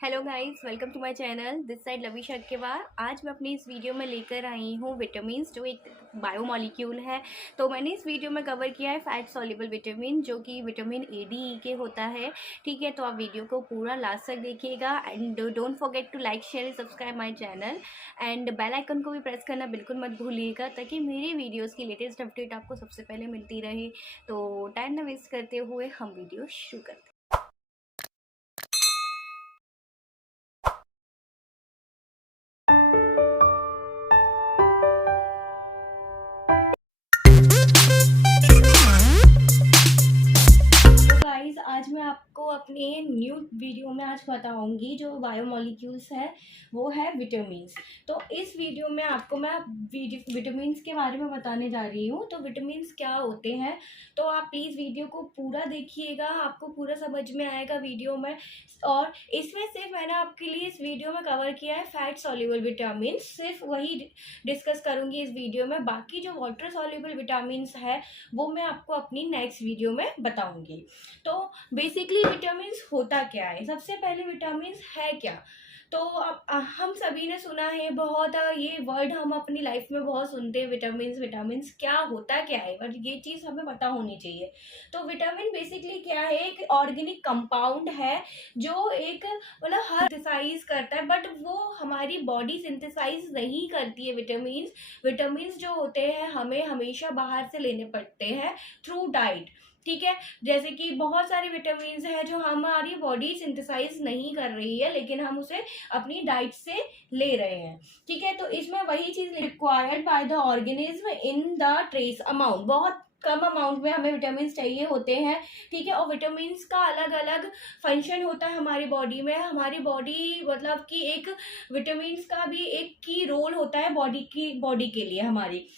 Hello guys, welcome to my channel. This side Lavi Agarwal. आज मैं अपनी इस वीडियो में लेकर आई हूँ विटामिन्स, जो एक बायोमॉलिक्यूल है। तो मैंने इस वीडियो में कवर किया है फैट सॉल्युबल विटामिन, जो कि विटामिन ए डी ई के होता है। ठीक है, तो आप वीडियो को पूरा लास्ट तक देखिएगा and don't forget to like share subscribe my channel and bell icon को भी प्रेस करना बिल्कुल मत भूलिएगा, ताकि मेरी वीडियोज़ की लेटेस्ट अपडेट आपको सबसे पहले मिलती रहे। तो टाइम न वेस्ट करते हुए हम वीडियो शुरू करते हैं। गाइस, आज मैं आपको अपने न्यू वीडियो में आज बताऊंगी जो बायोमॉलिक्यूल्स है वो है विटामिन्स। तो इस वीडियो में आपको मैं विटामिन्स के बारे में बताने जा रही हूँ। तो विटामिन्स क्या होते हैं, तो आप प्लीज़ वीडियो को पूरा देखिएगा, आपको पूरा समझ में आएगा वीडियो में। और इसमें सिर्फ मैंने आपके लिए इस वीडियो में कवर किया है फैट सॉल्युबल विटामिन, सिर्फ वही डिस्कस करूँगी इस वीडियो में। बाकी जो वाटर सॉल्युबल विटामिन्स है वो मैं आपको अपनी नेक्स्ट वीडियो में बताऊंगी। तो बेसिकली विटामिन्स होता क्या है, सबसे पहले विटामिन्स है क्या। तो अब हम सभी ने सुना है बहुत, ये वर्ड हम अपनी लाइफ में बहुत सुनते हैं, विटामिन्स। विटामिन्स क्या होता क्या है, बट ये चीज़ हमें पता होनी चाहिए। तो विटामिन बेसिकली क्या है, एक ऑर्गेनिक कंपाउंड है जो एक मतलब हर सिंथेसाइज करता है, बट वो हमारी बॉडी सिंथेसाइज नहीं करती है। विटामिन्स विटामिन्स जो होते हैं हमें हमेशा बाहर से लेने पड़ते हैं थ्रू डाइट। ठीक है, जैसे कि बहुत सारे विटामिन्स हैं जो हमारी बॉडी सिंथेसाइज नहीं कर रही है, लेकिन हम उसे अपनी डाइट से ले रहे हैं। ठीक है, तो इसमें वही चीज required by the organism in the trace amount, बहुत कम अमाउंट में हमें विटामिन चाहिए होते हैं। ठीक है, और विटामिन्स का अलग अलग फंक्शन होता है हमारी बॉडी में। हमारी बॉडी मतलब कि एक विटामिन्स का भी एक की रोल होता है बॉडी के लिए हमारी।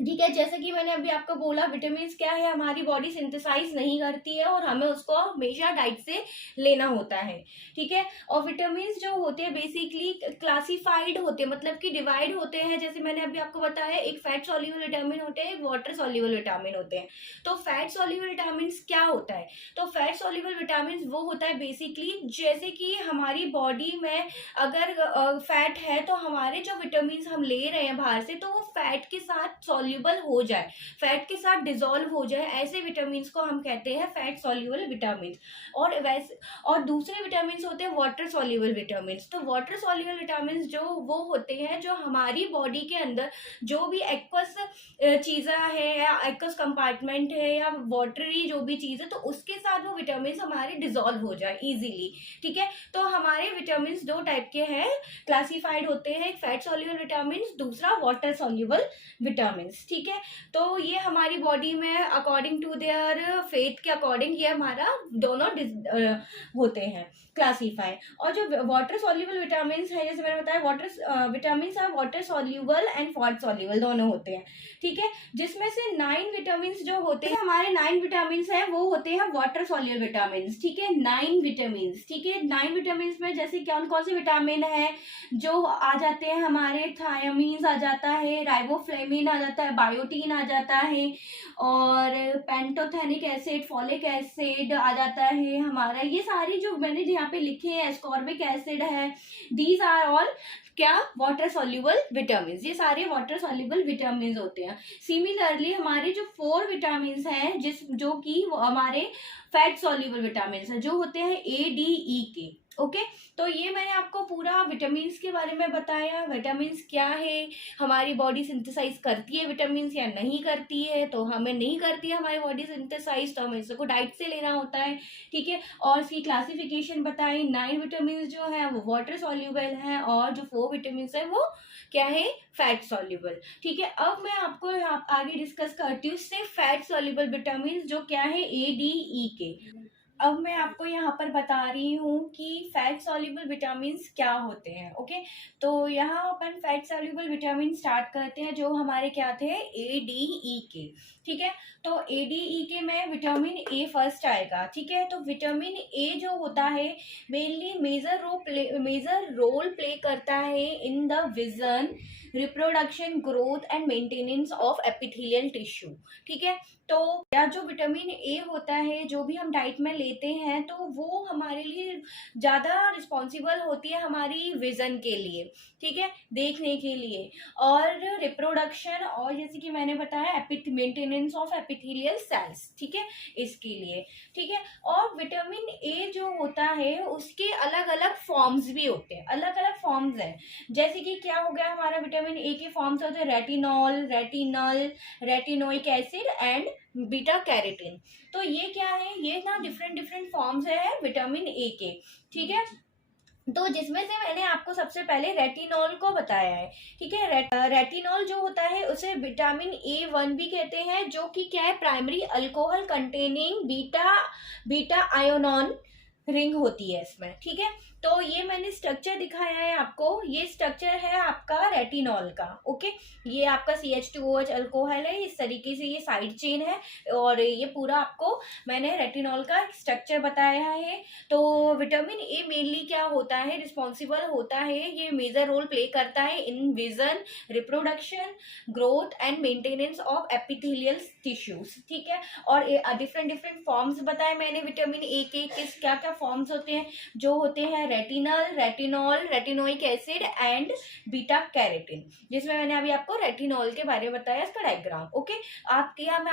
ठीक है, जैसे कि मैंने अभी आपको बोला, विटामिन क्या है, हमारी बॉडी सिंथेसाइज नहीं करती है और हमें उसको हमेशा डाइट से लेना होता है। ठीक है, और विटामिन जो होते हैं बेसिकली क्लासिफाइड होते हैं, मतलब कि डिवाइड होते हैं। जैसे मैंने अभी आपको बताया, एक फैट सॉल्युबल विटामिन होते हैं, एक वाटर सॉल्युबल विटामिन होते हैं। तो फैट सॉल्युबल विटामिन क्या होता है, तो फैट सॉल्युबल विटामिन वो होता है बेसिकली, जैसे कि हमारी बॉडी में अगर फैट है तो हमारे जो विटामिन हम ले रहे हैं बाहर से, तो वो फैट के साथ सॉल्युबल हो जाए, फैट के साथ डिजोल्व हो जाए, ऐसे विटामिन को हम कहते हैं फैट सॉल्युबल विटामिन। और वैसे और दूसरे विटामिन होते हैं वाटर सॉल्युबल विटामिन। तो वाटर सॉल्युबल विटामिन जो वो होते हैं जो हमारी बॉडी के अंदर जो भी एक्वस चीज़ें है या एक्वस कंपार्टमेंट है या वाटरी जो भी चीज़ है, तो उसके साथ वो विटामिन हमारे डिजोल्व हो जाए इजीली। ठीक है, तो हमारे विटामिन दो टाइप के हैं, क्लासिफाइड होते हैं, एक फैट सॉल्युबल विटामिन, दूसरा वाटर सॉल्युबल विटामिन। ठीक है, तो ये हमारी बॉडी में अकॉर्डिंग टू देयर फेथ के अकॉर्डिंग ये हमारा दोनों होते हैं क्लासीफाई। और जो वाटर सॉल्युबल विटामिन है, जैसे मैंने बताया, water vitamin are water soluble and fat soluble दोनों होते हैं। ठीक है, जिसमें से 9 विटामिन जो होते हैं, हमारे 9 विटामिन है वो होते हैं वाटर सॉल्युबल विटामिन। ठीक है, 9 विटामिन। ठीक है, 9 विटामिन में जैसे कौन कौन से विटामिन है जो आ जाते हैं, हमारे थायमीन आ जाता है, राइबोफ्लेविन आ जाता है, बायोटीन आ जाता है, और पेंटोथेनिक एसिड, फॉलिक एसिड आ जाता है हमारा। ये सारी जो मैंने यहाँ पे लिखे हैं, एस्कॉर्बिक एसिड है, दीज आर ऑल क्या, वाटर सॉल्युबल विटामिन। ये सारे वाटर सॉल्युबल विटामिन होते हैं। सिमिलरली हमारे जो 4 विटामिन हैं, जो कि हमारे फैट सॉल्युबल विटामिन है, जो होते हैं ए डी ई के। ओके, तो ये मैंने आपको पूरा विटामिन के बारे में बताया। विटामिन क्या है, हमारी बॉडी सिंथेसाइज करती है विटामिन या नहीं करती है, तो हमें नहीं करती है हमारी बॉडी सिंथेसाइज, तो हमें इसको डाइट से लेना होता है। ठीक है, और इसकी क्लासिफिकेशन बताई, 9 विटामिन जो है वो वाटर सॉल्युबल है, और जो 4 विटामिन है वो क्या है, फैट सॉल्युबल। ठीक है, अब मैं आपको आगे डिस्कस करती हूँ सिर्फ फैट सॉल्युबल विटामिन जो क्या है, ए डी ई के। अब मैं आपको यहाँ पर बता रही हूँ कि फैट सॉल्युबल विटामिन क्या होते हैं। ओके, तो यहाँ अपन फैट सॉल्युबल विटामिन स्टार्ट करते हैं, जो हमारे क्या थे, ए डी ई के। ठीक है, तो ए डी ई के में विटामिन ए फर्स्ट आएगा। ठीक है, तो विटामिन ए जो होता है मेनली मेजर रोल प्ले करता है in the vision, reproduction, growth and maintenance of epithelial tissue. ठीक है, तो या जो विटामिन ए होता है जो भी हम डाइट में ले लेते हैं तो वो हमारे लिए ज़्यादा रिस्पॉन्सिबल होती है हमारी विज़न के लिए, ठीक है, देखने के लिए, और रिप्रोडक्शन, और जैसे कि मैंने बताया मेंटेनेंस ऑफ एपिथेलियल सेल्स, ठीक है, इसके लिए, ठीक है। और विटामिन ए जो होता है उसके अलग अलग फॉर्म्स भी होते हैं, अलग अलग फॉर्म्स हैं। जैसे कि क्या हो गया, हमारा विटामिन ए के फॉर्म्स होते हैं retinol, retinal, retinoic acid and beta carotene. तो ये क्या है, ये ना डिफरेंट डिफरेंट फॉर्म्स है विटामिन ए के, ठीक है। तो जिसमें से मैंने आपको सबसे पहले रेटिनॉल को बताया है, ठीक है। रेटिनॉल जो होता है उसे विटामिन A1 भी कहते हैं, जो कि क्या है, primary alcohol containing beta beta ionone ring होती है इसमें, ठीक है। तो ये मैंने स्ट्रक्चर दिखाया है आपको, ये स्ट्रक्चर है आपका रेटिनॉल का, ओके। ये आपका CH2OH अल्कोहल है, इस तरीके से ये साइड चेन है, और ये पूरा आपको मैंने रेटिनॉल का स्ट्रक्चर बताया है। तो विटामिन ए मेनली क्या होता है, रिस्पॉन्सिबल होता है, ये मेजर रोल प्ले करता है इन vision, reproduction, growth and maintenance of epithelial tissues, ठीक है। और डिफरेंट डिफरेंट फॉर्म्स बताए मैंने विटामिन ए के, किस क्या क्या फॉर्म्स होते हैं, जो होते हैं retinal, retinol, retinoic acid and beta carotene, जिसमें मैंने अभी आपको रेटिनॉल के बारे में बताया, इसका डायग्राम, ओके। आपके यहाँ में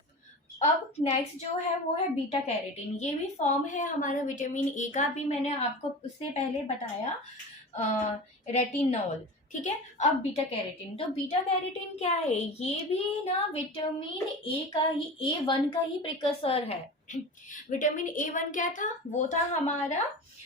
अब नेक्स्ट जो है वो है बीटा कैरोटीन, ये भी फॉर्म है हमारा विटामिन ए का, भी मैंने आपको उससे पहले बताया रेटिनॉल, ठीक है। अब बीटा कैरोटीन, तो बीटा कैरोटीन क्या है, ये भी ना विटामिन ए का ही, A1 का ही प्रिकसर है। विटामिन A1 क्या था, वो था हमारा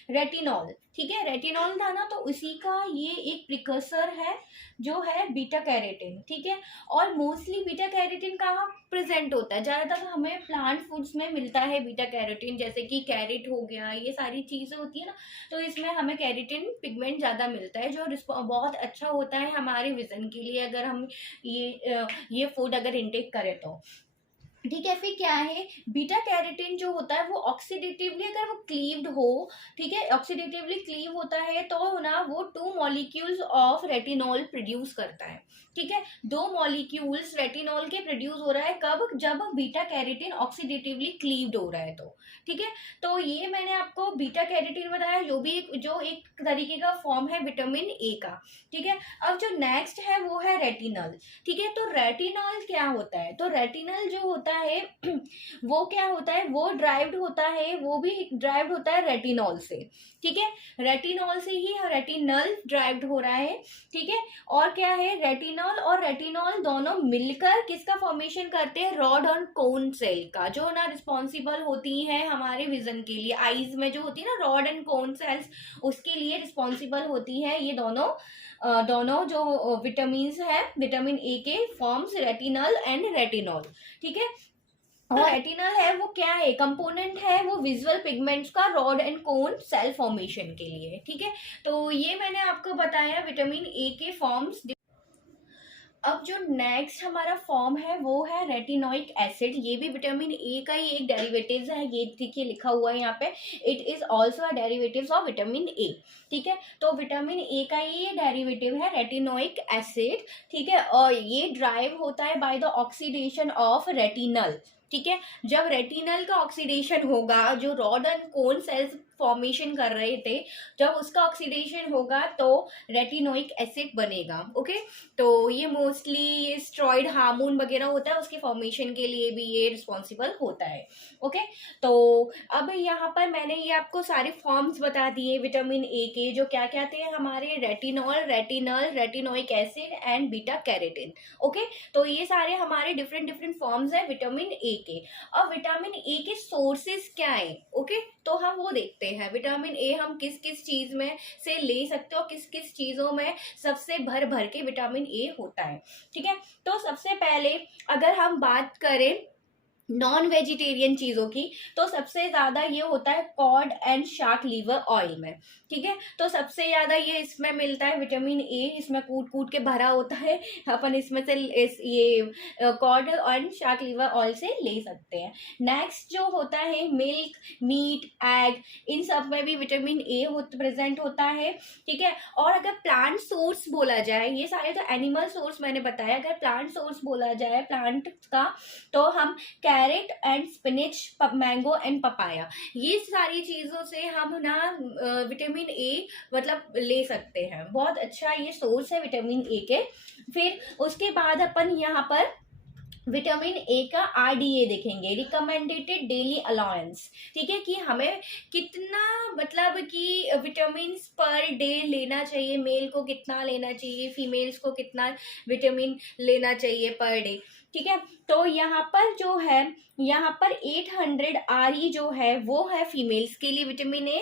रेटिनॉल, ठीक है, रेटिनॉल था ना, तो उसी का ये एक प्रिकसर है जो है बीटा कैरोटीन, ठीक है। और मोस्टली बीटा कैरोटीन कहाँ प्रेजेंट होता है, ज़्यादातर हमें प्लांट फूड्स में मिलता है बीटा कैरोटीन, जैसे कि कैरेट हो गया, ये सारी चीज़ें होती है ना, तो इसमें हमें कैरोटीन पिगमेंट ज़्यादा मिलता है, जो बहुत अच्छा होता है हमारे विजन के लिए, अगर हम ये फूड अगर इनटेक करें तो, ठीक है। फिर क्या है, बीटा कैरोटीन जो होता है वो ऑक्सीडेटिवली अगर वो क्लीव्ड हो, ठीक है, ऑक्सीडेटिवली क्लीव होता है तो ना वो 2 मॉलिक्यूल्स ऑफ रेटिनॉल प्रोड्यूस करता है, ठीक है। 2 मॉलिक्यूल्स रेटिनॉल के प्रोड्यूस हो रहा है कब, जब बीटा कैरोटीन ऑक्सीडेटिवली क्लीव्ड हो रहा है तो, ठीक है। तो ये मैंने आपको बीटा कैरोटीन बताया, जो एक तरीके का फॉर्म है विटामिन ए का, ठीक है। अब जो नेक्स्ट है वो है रेटिनल, ठीक है। तो रेटिनॉल क्या होता है, तो रेटिनल जो होता है वो क्या होता है, वो ड्राइव्ड होता है, वो भी ड्राइव्ड होता है रेटिनॉल से, ठीक है। रेटिनॉल से ही रेटिनल ड्राइव्ड हो रहा है, ठीक है। और क्या है, रेटिनॉल और रेटिनॉल दोनों मिलकर किसका फॉर्मेशन करते हैं, रॉड और कोन सेल का, जो ना रिस्पॉन्सिबल होती है हमारे विजन के लिए, आईज में जो होती है ना रॉड एंड कोन सेल्स, उसके लिए रिस्पॉन्सिबल होती है ये दोनों जो विटामिन है, विटामिन ए के फॉर्म्स रेटिनल एंड रेटिनॉल, ठीक है। और रेटिनल है वो क्या है, कंपोनेंट है वो विजुअल पिगमेंट्स का rod and cone cell formation के लिए, ठीक है। तो ये मैंने आपको बताया विटामिन ए के फॉर्म्स। अब जो नेक्स्ट हमारा फॉर्म है वो है रेटिनोइक एसिड, ये भी विटामिन ए का ही एक डेरिवेटिव्स है, ये देखिए लिखा हुआ है यहाँ पे, it is also a derivatives of vitamin A, ठीक है। तो विटामिन ए का ही ये डेरिवेटिव है रेटिनोइक एसिड, ठीक है। और ये ड्राइव होता है by the oxidation of retinal, ठीक है। जब रेटिनल का ऑक्सीडेशन होगा, जो rod and cone cells formation कर रहे थे, जब उसका ऑक्सीडेशन होगा तो रेटिनोइक एसिड बनेगा, ओके। तो ये मोस्टली ये स्टेरॉइड हार्मोन वगैरह होता है, उसके फॉर्मेशन के लिए भी ये रिस्पॉन्सिबल होता है, ओके। तो अब यहाँ पर मैंने ये आपको सारे फॉर्म्स बता दिए विटामिन ए के, जो क्या क्या थे हमारे, retinol, retinal, retinoic acid and beta carotene, okay. तो ये सारे हमारे डिफरेंट डिफरेंट फॉर्म्स है विटामिन ए के। अब विटामिन ए के सोर्सेज क्या है, ओके, तो हम वो देखते हैं विटामिन ए हम किस किस चीज में से ले सकते हो, किस किस चीजों में सबसे भर भर के विटामिन ए होता है, ठीक है। तो सबसे पहले अगर हम बात करें नॉन वेजिटेरियन चीज़ों की, तो सबसे ज़्यादा ये होता है cod and shark liver oil में, ठीक है। तो सबसे ज़्यादा ये इसमें मिलता है विटामिन ए, इसमें कूट कूट के भरा होता है, अपन इसमें से ये cod and shark liver oil से ले सकते हैं। नेक्स्ट जो होता है मिल्क, मीट, एग, इन सब में भी विटामिन ए प्रेजेंट होता है, ठीक है। और अगर प्लांट सोर्स बोला जाए, ये सारे तो एनिमल सोर्स मैंने बताया, अगर प्लांट सोर्स बोला जाए प्लांट का, तो हम carrot and spinach, mango and papaya, ये सारी चीज़ों से हम ना विटामिन ए मतलब ले सकते हैं। बहुत अच्छा ये सोर्स है विटामिन ए के। फिर उसके बाद अपन यहाँ पर विटामिन ए का RDA देखेंगे, रिकमेंडेड डेली अलाउंस। ठीक है, कि हमें कितना मतलब कि विटामिन पर डे लेना चाहिए, मेल को कितना लेना चाहिए, फीमेल्स को कितना विटामिन लेना चाहिए पर डे। ठीक है, तो यहाँ पर जो है, यहाँ पर 800 RE जो है वो है फीमेल्स के लिए विटामिन ए,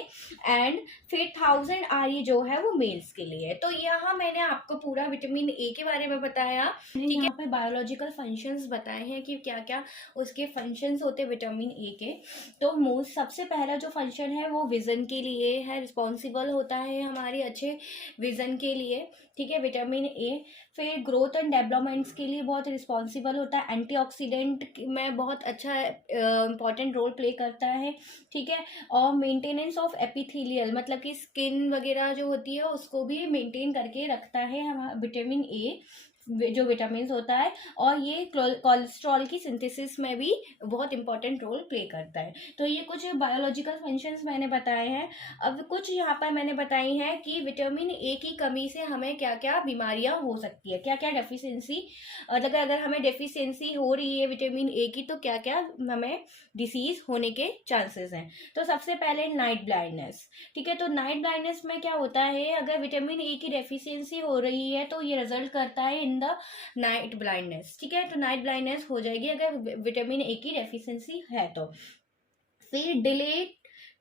एंड फिर 1000 RE जो है वो मेल्स के लिए। तो यहाँ मैंने आपको पूरा विटामिन ए के बारे में बताया। ठीक है, यहाँ पे बायोलॉजिकल फंक्शंस बताए हैं कि क्या क्या उसके फंक्शंस होते हैं विटामिन ए के। तो मोस्ट सबसे पहला जो फंक्शन है वो विज़न के लिए है, रिस्पॉन्सिबल होता है हमारे अच्छे विज़न के लिए। ठीक है, विटामिन ए। फिर ग्रोथ एंड डेवलपमेंट्स के लिए बहुत रिस्पॉन्सिबल होता है, एंटीऑक्सीडेंट में बहुत अच्छा इंपॉर्टेंट रोल प्ले करता है। ठीक है, और मेंटेनेंस ऑफ एपिथेलियल, मतलब कि स्किन वगैरह जो होती है उसको भी मेंटेन करके रखता है हमारा विटामिन ए जो विटामिन होता है। और ये कोलेस्ट्रॉल की सिंथेसिस में भी बहुत इंपॉर्टेंट रोल प्ले करता है। तो ये कुछ बायोलॉजिकल फंक्शंस मैंने बताए हैं। अब कुछ यहाँ पर मैंने बताई है कि विटामिन ए की कमी से हमें क्या क्या बीमारियां हो सकती है, क्या क्या डेफिशिएंसी, अगर हमें डेफिशिएंसी हो रही है विटामिन ए की तो क्या क्या हमें डिसीज होने के चांसेस हैं। तो सबसे पहले नाइट ब्लाइंडनेस। ठीक है, तो नाइट ब्लाइंडनेस में क्या होता है, अगर विटामिन ए की डेफिशिएंसी हो रही है तो ये रिजल्ट करता है इन द नाइट ब्लाइंडनेस। ठीक है, तो नाइट ब्लाइंडनेस हो जाएगी अगर विटामिन ए की डेफिशिएंसी है तो। फिर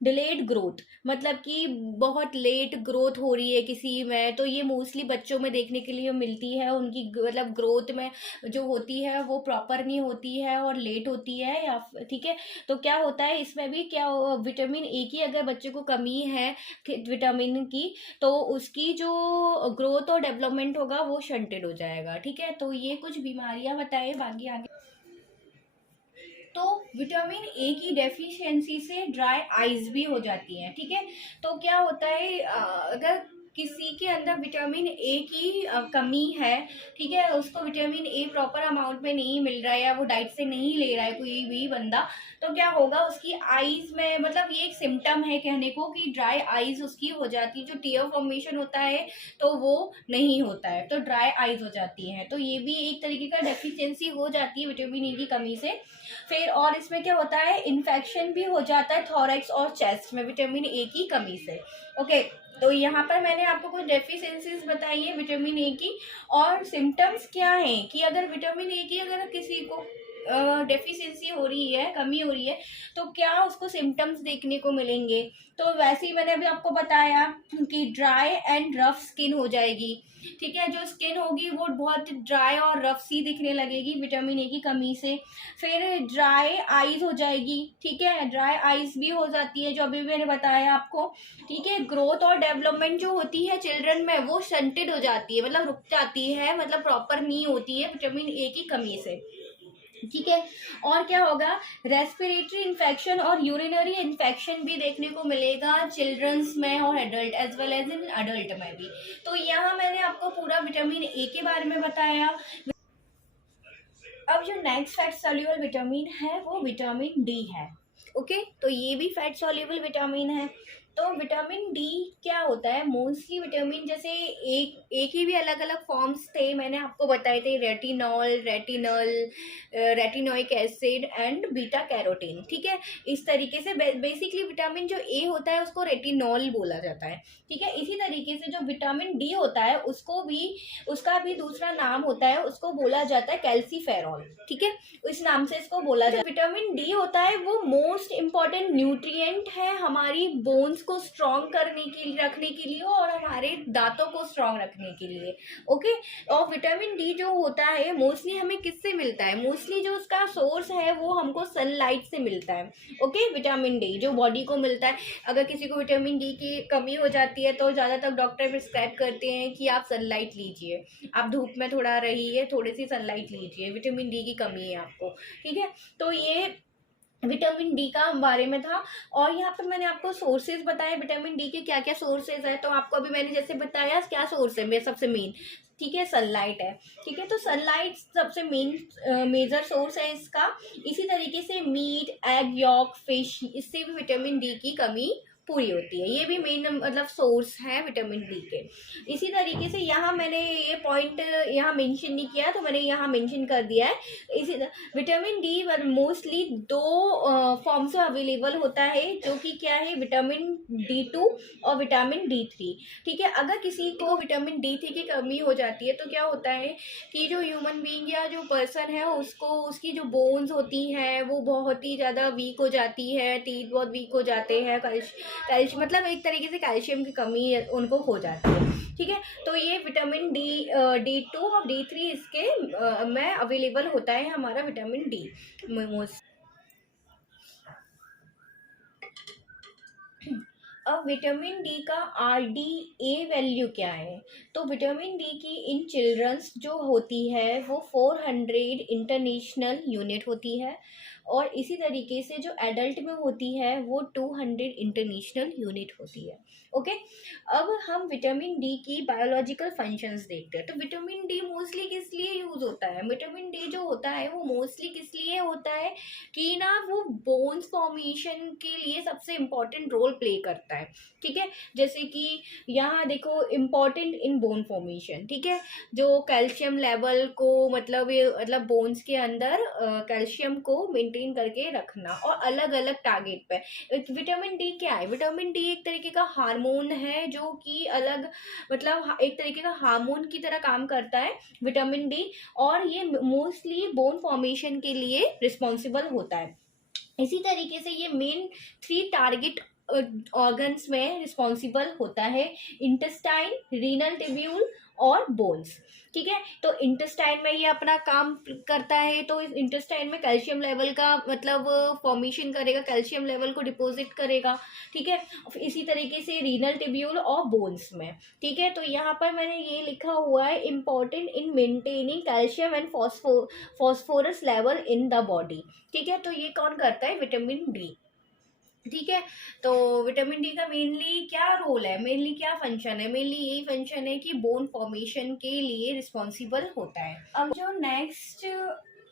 डिलेड ग्रोथ, मतलब कि बहुत लेट ग्रोथ हो रही है किसी में, तो ये मोस्टली बच्चों में देखने के लिए मिलती है। उनकी मतलब ग्रोथ में जो होती है वो प्रॉपर नहीं होती है और लेट होती है या ठीक है, तो क्या होता है इसमें भी, क्या विटामिन ए की अगर बच्चे को कमी है विटामिन की तो उसकी जो ग्रोथ और डेवलपमेंट होगा वो शंटेड हो जाएगा। ठीक है, तो ये कुछ बीमारियां बताए, बाकी आगे। तो विटामिन ए की डेफिशिएंसी से ड्राई आइज भी हो जाती हैं। ठीक है, तो क्या होता है अगर किसी के अंदर विटामिन ए की कमी है, ठीक है, उसको विटामिन ए प्रॉपर अमाउंट में नहीं मिल रहा है या वो डाइट से नहीं ले रहा है कोई भी बंदा, तो क्या होगा उसकी आईज में, मतलब ये एक सिम्टम है कहने को कि ड्राई आईज उसकी हो जाती है, जो टीयर फॉर्मेशन होता है तो वो नहीं होता है, तो ड्राई आईज हो जाती हैं। तो ये भी एक तरीके का डेफिशिएंसी हो जाती है विटामिन ए की कमी से। फिर और इसमें क्या होता है, इन्फेक्शन भी हो जाता है थोरैक्स और चेस्ट में विटामिन ए की कमी से। ओके, तो यहाँ पर मैंने आपको कुछ डेफिशिएंसीज बताई है विटामिन ए की। और सिम्टम्स क्या हैं कि अगर विटामिन ए की अगर किसी को डेफिशिएंसी हो रही है, कमी हो रही है, तो क्या उसको सिम्टम्स देखने को मिलेंगे। तो वैसे ही मैंने अभी आपको बताया कि ड्राई एंड रफ स्किन हो जाएगी। ठीक है, जो स्किन होगी वो बहुत ड्राई और रफ सी दिखने लगेगी विटामिन ए की कमी से। फिर ड्राई आईज हो जाएगी। ठीक है, ड्राई आईज भी हो जाती है जो अभी मैंने बताया आपको। ठीक है, ग्रोथ और डेवलपमेंट जो होती है चिल्ड्रन में वो स्टंटेड हो जाती है, मतलब रुक जाती है, मतलब प्रॉपर नहीं होती है विटामिन ए की कमी से। ठीक है, और क्या होगा, रेस्पिरेटरी इन्फेक्शन और यूरिनरी इन्फेक्शन भी देखने को मिलेगा चिल्ड्रंस में और adult as well as in adult में भी। तो यहाँ मैंने आपको पूरा विटामिन ए के बारे में बताया। अब जो नेक्स्ट फैट सॉल्युबल विटामिन है वो विटामिन डी है। ओके, तो ये भी फैट सॉल्युबल विटामिन है। तो विटामिन डी क्या होता है, मोस्टली विटामिन जैसे एक ही भी अलग अलग फॉर्म्स थे, मैंने आपको बताए थे, retinoic acid and beta carotene. ठीक है, इस तरीके से बेसिकली विटामिन जो ए होता है उसको रेटिनॉल बोला जाता है। ठीक है, इसी तरीके से जो विटामिन डी होता है उसको भी, उसका भी दूसरा नाम होता है, उसको बोला जाता है कैल्सीफेरॉल। ठीक है, इस नाम से इसको बोला जाता है। विटामिन डी होता है वो मोस्ट इंपॉर्टेंट न्यूट्रिएंट है हमारी बोन्स को स्ट्रॉन्ग करने के लिए, रखने के लिए, और हमारे दांतों को स्ट्रॉन्ग रखने के लिए। ओके, और विटामिन डी जो होता है मोस्टली हमें किससे मिलता है, मोस्टली जो उसका सोर्स है वो हमको सनलाइट से मिलता है। ओके, विटामिन डी जो बॉडी को मिलता है, अगर किसी को विटामिन डी की कमी हो जाती है तो ज़्यादातर डॉक्टर प्रिस्क्राइब करते हैं कि आप सनलाइट लीजिए, आप धूप में थोड़ा रहिए, थोड़ी सी सनलाइट लीजिए, विटामिन डी की कमी है आपको। ठीक है, तो ये विटामिन डी का बारे में था। और यहाँ पर मैंने आपको सोर्सेज बताए विटामिन डी के क्या क्या सोर्सेज है। तो आपको अभी मैंने जैसे बताया क्या सोर्स है मेरे सबसे मेन, ठीक है, सनलाइट है। ठीक है, तो सनलाइट सबसे मेन मेजर सोर्स है इसका। इसी तरीके से मीट, एग यॉक, फिश, इससे भी विटामिन डी की कमी पूरी होती है। ये भी मेन मतलब सोर्स है विटामिन डी के। इसी तरीके से यहाँ मैंने ये पॉइंट यहाँ मेंशन नहीं किया, तो मैंने यहाँ मेंशन कर दिया है। इसी विटामिन डी मोस्टली दो फॉर्म्स में अवेलेबल होता है, जो कि क्या है, विटामिन D2 और विटामिन D3। ठीक है, अगर किसी को विटामिन D3 की कमी हो जाती है तो क्या होता है कि जो ह्यूमन बीइंग या जो पर्सन है उसको उसकी जो बोन्स होती हैं वो बहुत ही ज़्यादा वीक हो जाती है, टीथ बहुत वीक हो जाते हैं, कैल्शियम मतलब एक तरीके से कैल्शियम की कमी उनको हो जाती है। ठीक है, तो ये विटामिन D2 और D3 इसके में अवेलेबल होता है हमारा विटामिन डी मोस्ट। अब विटामिन डी का RDA वैल्यू क्या है? तो विटामिन डी की इन चिल्ड्रंस जो होती है वो 400 इंटरनेशनल यूनिट होती है, और इसी तरीके से जो एडल्ट में होती है वो 200 इंटरनेशनल यूनिट होती है। ओके, अब हम विटामिन डी की बायोलॉजिकल फंक्शंस देखते हैं। तो विटामिन डी मोस्टली किस लिए यूज़ होता है? विटामिन डी जो होता है वो मोस्टली किस लिए होता है कि ना वो बोन्स फॉर्मेशन के लिए सबसे इम्पॉर्टेंट रोल प्ले करता है। ठीक है, जैसे कि यहाँ देखो इम्पॉर्टेंट इन बोन फॉर्मेशन, ठीक है, जो कैल्शियम लेवल को मतलब बोन्स के अंदर कैल्शियम को मेंटेन करके रखना, और अलग अलग टारगेट पे। विटामिन डी क्या है? विटामिन डी एक तरीके का हार्मोन है जो कि अलग मतलब एक तरीके का हार्मोन की तरह काम करता है विटामिन डी, और ये मोस्टली बोन फॉर्मेशन के लिए रिस्पॉन्सिबल होता है। इसी तरीके से ये मेन 3 टारगेट ऑर्गन्स में रिस्पॉन्सिबल होता है, इंटेस्टाइन, रीनल ट्यूब्यूल और बोन्स। ठीक है, तो इंटेस्टाइन में ये अपना काम करता है, तो इस इंटेस्टाइन में कैल्शियम लेवल का मतलब फॉर्मेशन करेगा, कैल्शियम लेवल को डिपॉजिट करेगा। ठीक है, इसी तरीके से रीनल ट्यूब्यूल और बोन्स में। ठीक है, तो यहाँ पर मैंने ये लिखा हुआ है important in maintaining calcium and phosphorus level in the body. ठीक है, तो ये कौन करता है? Vitamin D. ठीक है, तो विटामिन डी का मेनली क्या रोल है, मेनली क्या फंक्शन है? मेनली यही फंक्शन है कि बोन फॉर्मेशन के लिए रिस्पॉन्सिबल होता है। अब जो नेक्स्ट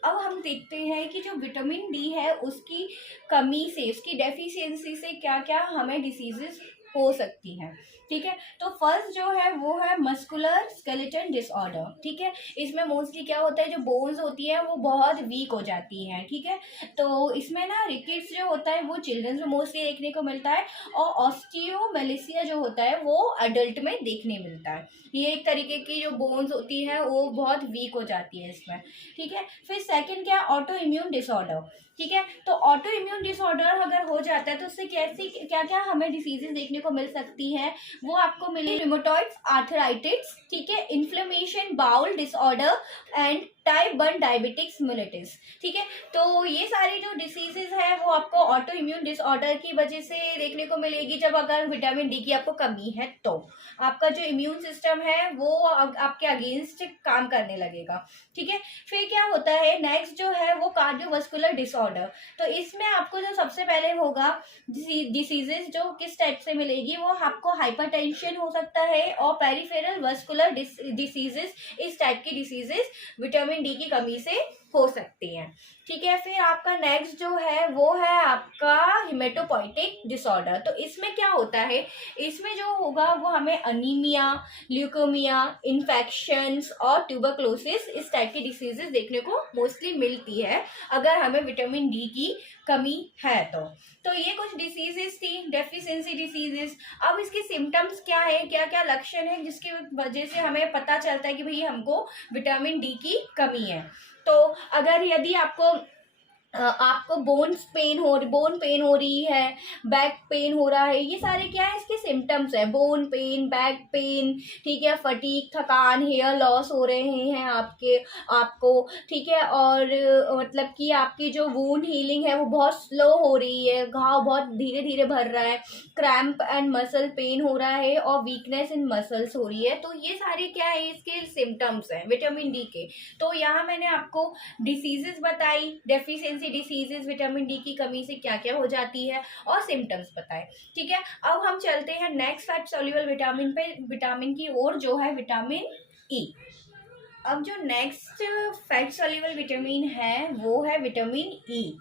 अब हम देखते हैं कि जो विटामिन डी है उसकी कमी से, उसकी डेफिशिएंसी से क्या क्या हमें डिसीजेस हो सकती हैं। ठीक है, तो फर्स्ट जो है वो है मस्कुलर स्केलेटन डिसऑर्डर। ठीक है, इसमें मोस्टली क्या होता है, जो बोन्स होती है वो बहुत वीक हो जाती हैं। ठीक है, तो इसमें ना रिकेट्स जो होता है वो चिल्ड्रंस में मोस्टली देखने को मिलता है, और ऑस्टियोमेलेसिया जो होता है वो अडल्ट में देखने मिलता है। ये एक तरीके की जो बोन्स होती है वो बहुत वीक हो जाती है इसमें। ठीक है, फिर सेकंड क्या, ऑटो इम्यून डिसऑर्डर। ठीक है, तो ऑटो इम्यून डिसऑर्डर अगर हो जाता है तो उससे कैसी क्या क्या हमें डिसीजेस देखने को मिल सकती है, वो आपको मिले रिमोटॉइड आर्थराइटिस, ठीक है, inflammation, bowel disorder and type 1 diabetics mellitus. ठीक है, तो ये सारी जो डिसीजेज है वो आपको ऑटो इम्यून डिसऑर्डर की वजह से देखने को मिलेगी, जब अगर विटामिन डी की आपको कमी है तो आपका जो इम्यून सिस्टम है वो आपके अगेंस्ट काम करने लगेगा। ठीक है, फिर क्या होता है नेक्स्ट जो है वो कार्डियोवास्कुलर डिसऑर्डर। तो इसमें आपको जो सबसे पहले होगा डिसीजेस जो किस टाइप से मिलेगी, वो आपको हाइपरटेंशन हो सकता है और पेरिफेरल वास्कुलर डिसीजेस, इस टाइप की डिसीजेस विटामिन डी की कमी से हो सकती हैं। ठीक है, फिर आपका नेक्स्ट जो है वो है आपका हिमेटोपोइटिक डिसऑर्डर। तो इसमें क्या होता है, इसमें जो होगा वो हमें अनीमिया, ल्यूकेमिया, इन्फेक्शंस और ट्यूबरक्लोसिस, इस टाइप की डिसीजेस देखने को मोस्टली मिलती है अगर हमें विटामिन डी की कमी है तो ये कुछ डिसीजेस थी, डेफिशिएंसी डिसीजेस। अब इसके सिम्टम्स क्या है, क्या क्या लक्षण है जिसकी वजह से हमें पता चलता है कि भाई हमको विटामिन डी की कमी है। तो अगर यदि आपको बोन पेन हो रही है, बैक पेन हो रहा है, ये सारे क्या है इसके सिम्टम्स है, बोन पेन, बैक पेन, ठीक है, फटीग, थकान, हेयर लॉस हो रहे हैं आपको, ठीक है, और मतलब कि आपकी जो वूंड हीलिंग है वो बहुत स्लो हो रही है, घाव बहुत धीरे धीरे भर रहा है, क्रैम्प एंड मसल पेन हो रहा है और वीकनेस इन मसल्स हो रही है। तो ये सारे क्या है इसके सिम्टम्स हैं विटामिन डी के। तो यहाँ मैंने आपको डिसीजेस बताई, डेफिशिएंसी सी डिसीजेज विटामिन डी की कमी से क्या क्या हो जाती है और सिम्टम्स बताएं। ठीक है, अब हम चलते हैं नेक्स्ट फैट सॉल्युबल विटामिन पे, विटामिन की ओर, जो है विटामिन ई। अब जो नेक्स्ट फैट सॉल्युबल विटामिन है वो है विटामिन ई।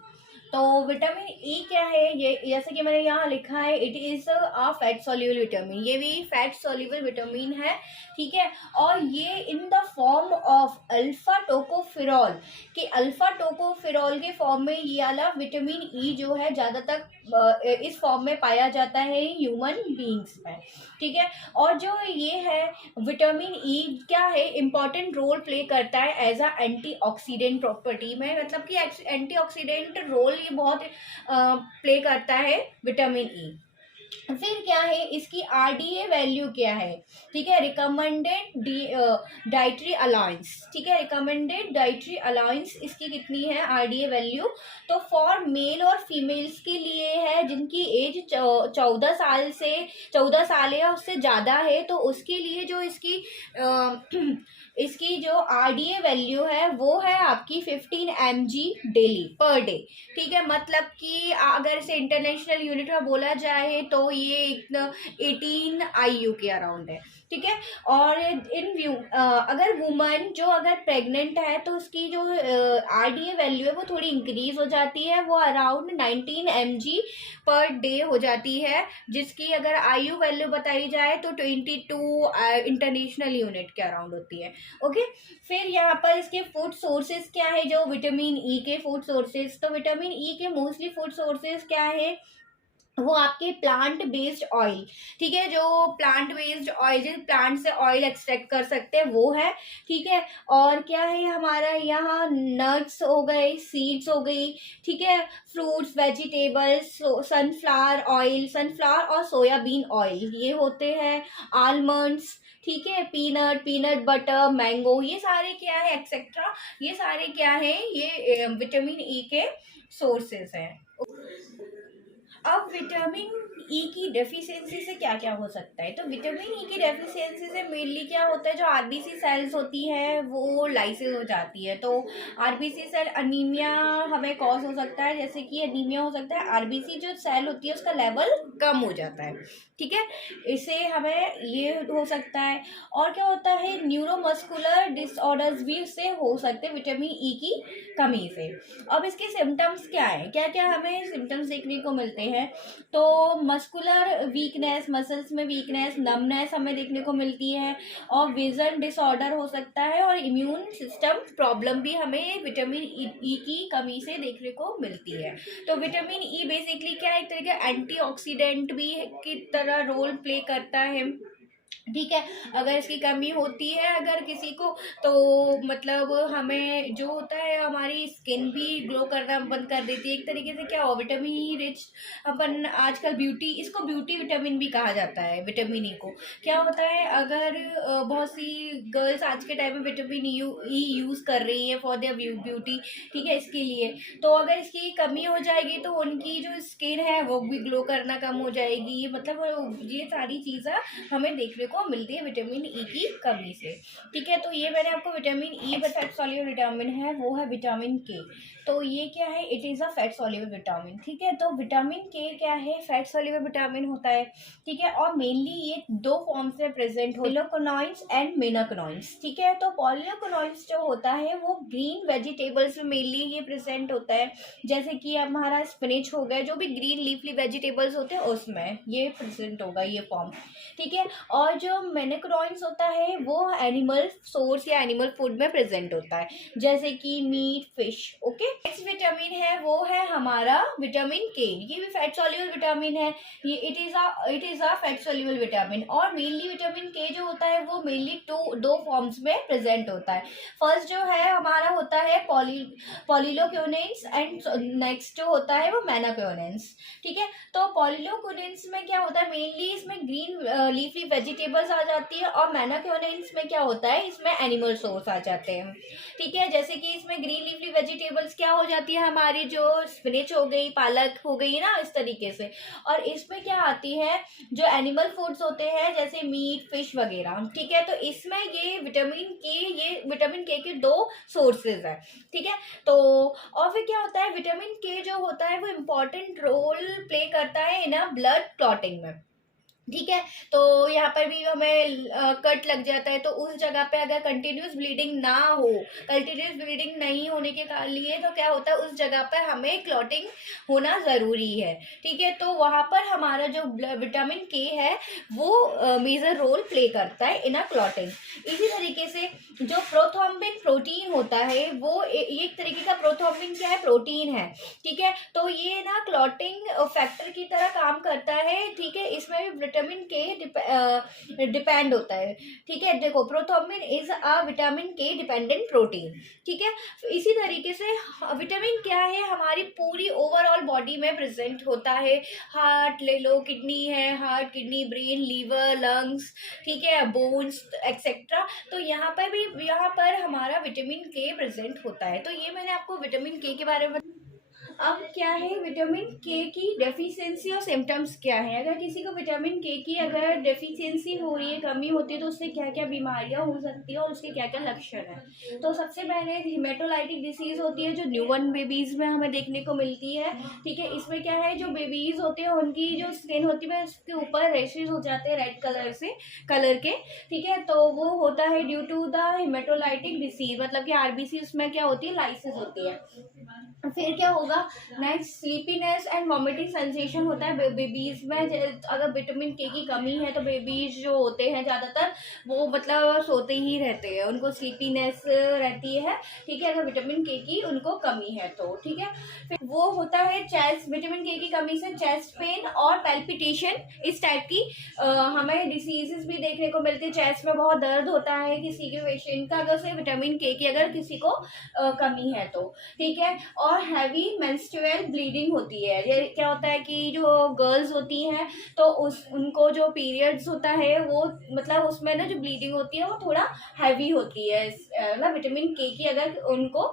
तो विटामिन ई क्या है, ये जैसे कि मैंने यहाँ लिखा है, it is a fat soluble vitamin, ये भी फैट सॉल्युबल विटामिन है। ठीक है, और ये in the form of alpha tocopherol, कि अल्फा टोकोफेरॉल के फॉर्म में ये वाला विटामिन ई जो है ज़्यादातर इस फॉर्म में पाया जाता है ह्यूमन बींग्स में। ठीक है, और जो ये है विटामिन ई क्या है, इम्पॉर्टेंट रोल प्ले करता है एज अ एंटीऑक्सीडेंट प्रॉपर्टी में, मतलब कि एंटीऑक्सीडेंट रोल ये बहुत प्ले करता है विटामिन ई। फिर क्या है, इसकी आरडीए वैल्यू क्या है, ठीक है, रिकमेंडेड डाइटरी अलाउंस। ठीक है, रिकमेंडेड डाइटरी अलाउंस इसकी कितनी है आरडीए वैल्यू, तो फॉर मेल और फीमेल्स के लिए है जिनकी एज 14 साल या उससे ज़्यादा है, तो उसके लिए जो इसकी जो आरडीए वैल्यू है वो है आपकी 15 mg डेली पर डे। ठीक है, मतलब कि अगर इसे इंटरनेशनल यूनिट में बोला जाए तो ये 18 IU के अराउंड है। ठीक है, और अगर वुमन जो अगर प्रेग्नेंट है तो उसकी जो आरडीए वैल्यू है वो थोड़ी इंक्रीज हो जाती है, वो अराउंड 19 mg पर डे हो जाती है, जिसकी अगर आयु वैल्यू बताई जाए तो 22 इंटरनेशनल यूनिट के अराउंड होती है। ओके, फिर यहाँ पर इसके फूड सोर्सेज क्या है, जो विटामिन ई के फूड सोर्सेज, तो विटामिन ई के मोस्टली फूड सोर्सेज क्या है, वो आपके प्लांट बेस्ड ऑयल। ठीक है, जो प्लांट बेस्ड ऑयल, प्लांट से ऑयल एक्सट्रैक्ट कर सकते हैं वो है। ठीक है, और क्या है हमारा यहाँ, नट्स हो गए, सीड्स हो गई। ठीक है, fruits, vegetables, sunflower oil, sunflower और सोयाबीन ऑयल ये होते हैं, आलमंड्स। ठीक है, पीनट बटर, मैंगो, ये सारे क्या है एक्सेट्रा, ये सारे क्या है, ये विटामिन ई के सोर्सेस हैं। अब विटामिन ई की डेफिशिएंसी से क्या क्या हो सकता है, तो विटामिन ई की डेफिशिएंसी से मेनली क्या होता है, जो आरबीसी सेल्स होती है वो लाइसिस हो जाती है, तो आरबीसी सेल अनीमिया हमें कॉज हो सकता है, जैसे कि अनीमिया हो सकता है, आरबीसी जो सेल होती है उसका लेवल कम हो जाता है। ठीक है, इसे हमें ये हो सकता है, और क्या होता है, न्यूरोमस्कुलर डिसऑर्डर्स भी इससे हो सकते हैं विटामिन ई की कमी से। अब इसके सिम्टम्स क्या है, क्या क्या हमें सिम्टम्स देखने को मिलते हैं, तो मस्कुलर वीकनेस, मसल्स में वीकनेस, नमनेस हमें देखने को मिलती है, और विजन डिसऑर्डर हो सकता है, और इम्यून सिस्टम प्रॉब्लम भी हमें विटामिन ई की कमी से देखने को मिलती है। तो विटामिन ई बेसिकली क्या है, एक तरह का एंटीऑक्सीडेंट भी की तरह रोल प्ले करता है। ठीक है, अगर इसकी कमी होती है अगर किसी को, तो मतलब हमें जो होता है हमारी स्किन भी ग्लो करना बंद कर देती है, एक तरीके से क्या हो, विटामिन ई रिच अपन आजकल ब्यूटी, इसको ब्यूटी विटामिन भी कहा जाता है विटामिन ई को। क्या होता है, अगर बहुत सी गर्ल्स आज के टाइम में विटामिन ई यूज़ कर रही हैं फॉर देयर ब्यूटी, ठीक है, इसके लिए, तो अगर इसकी कमी हो जाएगी तो उनकी जो स्किन है वो भी ग्लो करना कम हो जाएगी, मतलब ये सारी चीज़ें हमें देखने को मिलती है विटामिन ई की कमी से। ठीक है, तो ये मैंने आपको vitamin E fat soluble vitamin है वो है विटामिन के, तो ये क्या है, it is a fat soluble vitamin. ठीक है, तो विटामिन के क्या है, फैट सॉल्युबल विटामिन होता है। ठीक है, और मेनली ये दो फॉर्म्स में प्रेजेंट हो, पॉलीलोकोनॉइड्स एंड मेनाकोनॉइड्स। ठीक है, तो पॉलीलोकोनॉइड्स जो होता है वो ग्रीन वेजिटेबल्स में मेनली ये प्रेजेंट होता है, जैसे कि हमारा स्पिनच हो गया, जो भी ग्रीन लीफली वेजिटेबल्स होते हैं उसमें ये प्रेजेंट होगा ये फॉर्म। ठीक है, और जो मेनाकोनॉइड्स होता है वो एनिमल सोर्स या एनिमल फूड में प्रेजेंट होता है, जैसे कि meat, fish. Okay, next vitamin है वो है हमारा विटामिन के, ये भी फैट सॉल्युबल विटामिन है, ये it is a fat soluble vitamin, और मेनली विटामिन के जो होता है वो मेनली दो फॉर्म्स में प्रेजेंट होता है। फर्स्ट जो है हमारा होता है पॉलीलोक्योनेंस एंड नेक्स्ट जो होता है वो मेनाकोनेंस। ठीक है, तो पॉलीलोक्योनेंस में क्या होता है, मेनली इसमें ग्रीन लीफी वेजिटेबल वेजिटेबल्स आ जाती है, और मेनाक्योनाइंस में क्या होता है, इसमें एनिमल सोर्स आ जाते हैं। ठीक है, जैसे कि इसमें ग्रीन लीफी वेजिटेबल्स क्या हो जाती है हमारी, जो स्पिनच हो गई, पालक हो गई ना, इस तरीके से। और इसमें क्या आती है, जो एनिमल फूड्स होते हैं जैसे मीट, फिश वगैरह। ठीक है, तो इसमें ये विटामिन के के दो सोर्सेज है। ठीक है, तो और फिर क्या होता है, विटामिन के जो होता है वो इम्पोर्टेंट रोल प्ले करता है इन ब्लड क्लॉटिंग में। ठीक है, तो यहाँ पर भी हमें कट लग जाता है, तो उस जगह पे अगर कंटिन्यूस ब्लीडिंग ना हो, कंटिन्यूस ब्लीडिंग नहीं होने के लिए तो क्या होता है, उस जगह पर हमें क्लॉटिंग होना ज़रूरी है। ठीक है, तो वहाँ पर हमारा जो विटामिन के है वो मेजर रोल प्ले करता है इन अ क्लॉटिंग। इसी तरीके से जो प्रोथ्रोम्बिन प्रोटीन होता है, वो एक तरीके का प्रोथ्रोम्बिन क्या है, प्रोटीन है। ठीक है, तो ये ना क्लॉटिंग फैक्टर की तरह काम करता है। ठीक है, इसमें भी विटामिन के डिपेंड होता है। ठीक है, देखो प्रोथ्रोम्बिन इज अ विटामिन के डिपेंडेंट प्रोटीन। ठीक है, इसी तरीके से विटामिन क्या है, हमारी पूरी ओवरऑल बॉडी में प्रेजेंट होता है। हार्ट ले लो, किडनी है, heart, kidney, brain, liver, lungs, ठीक है, बोन्स एक्सेट्रा। तो यहाँ पर हमारा विटामिन के प्रेजेंट होता है। तो ये मैंने आपको विटामिन के बारे में। अब क्या है, विटामिन के की डेफिशिएंसी और सिम्टम्स क्या है। अगर किसी को विटामिन के की अगर डेफिशिएंसी हो रही है, कमी होती है, तो उससे क्या क्या बीमारियां हो सकती है और उसके क्या क्या लक्षण है। तो सबसे पहले हिमेटोलाइटिक डिसीज होती है, जो न्यूबॉर्न बेबीज में हमें देखने को मिलती है। ठीक है, इसमें क्या है, जो बेबीज होते हैं उनकी जो स्किन होती है उसके ऊपर रैशेज हो जाते हैं रेड कलर के। ठीक है, तो वो होता है ड्यू टू द हिमेटोलाइटिक डिसीज, मतलब कि आरबीसी उसमें क्या होती है, लाइसिस होती है। फिर क्या होगा, next sleepiness and vomiting sensation होता है बेबीज में। अगर विटामिन के की कमी है तो बेबीज जो होते हैं ज़्यादातर वो मतलब सोते ही रहते हैं, उनको स्लीपीनेस रहती है। ठीक है, अगर विटामिन के की उनको कमी है तो। ठीक है, फिर वो होता है चेस्ट, विटामिन के की कमी से चेस्ट पेन और पैल्पिटेशन, इस टाइप की हमें डिसीजेस भी देखने को मिलती है। चेस्ट में बहुत दर्द होता है किसी के पेशेंट का, अगर से विटामिन के की अगर किसी को कमी है तो। ठीक है, और हैवी मेंस्ट्रुअल ब्लीडिंग होती है। ये क्या होता है कि जो गर्ल्स होती हैं तो उनको जो पीरियड्स होता है वो मतलब उसमें ना जो ब्लीडिंग होती है वो थोड़ा हैवी होती है, मतलब विटामिन के की अगर उनको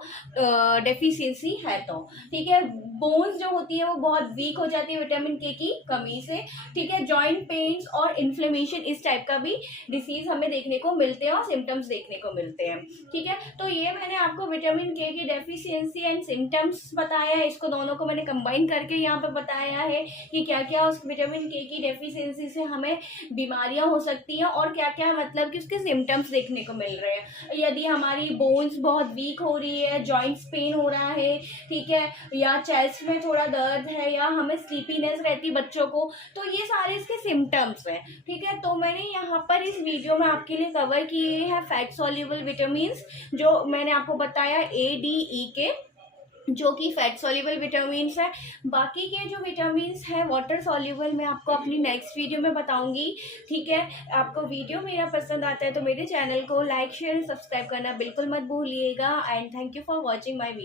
डेफिशिएंसी है तो। ठीक है, बोन्स जो होती है वो बहुत वीक हो जाती है विटामिन के की कमी से। ठीक है, जॉइंट पेन्स और इन्फ्लेमेशन, इस टाइप का भी डिसीज हमें देखने को मिलते हैं और सिम्टम्स देखने को मिलते हैं। ठीक है, तो ये मैंने आपको विटामिन के की डेफिशिएंसी एंड सिम्टम्स बताया है, इसको दोनों को मैंने कंबाइन करके यहाँ पे बताया है कि क्या क्या उस विटामिन के की डेफिशिएंसी से हमें बीमारियां हो सकती हैं और क्या क्या मतलब कि उसके सिम्टम्स देखने को मिल रहे हैं। यदि हमारी बोन्स बहुत वीक हो रही है, जॉइंट्स पेन हो रहा है, ठीक है, या चेस्ट में थोड़ा दर्द है, या हमें स्लीपीनेस रहती है बच्चों को, तो ये सारे इसके सिम्टम्स हैं। ठीक है, तो मैंने यहाँ पर इस वीडियो में आपके लिए कवर किए हैं फैट सॉल्युबल विटामिन, जो मैंने आपको बताया ADE के, जो कि फैट सॉल्युबल विटामिन है। बाकी के जो विटामिन है वाटर सॉल्युबल मैं आपको अपनी नेक्स्ट वीडियो में बताऊंगी। ठीक है, आपको वीडियो मेरा पसंद आता है तो मेरे चैनल को लाइक शेयर सब्सक्राइब करना बिल्कुल मत भूलिएगा। And thank you for watching my video.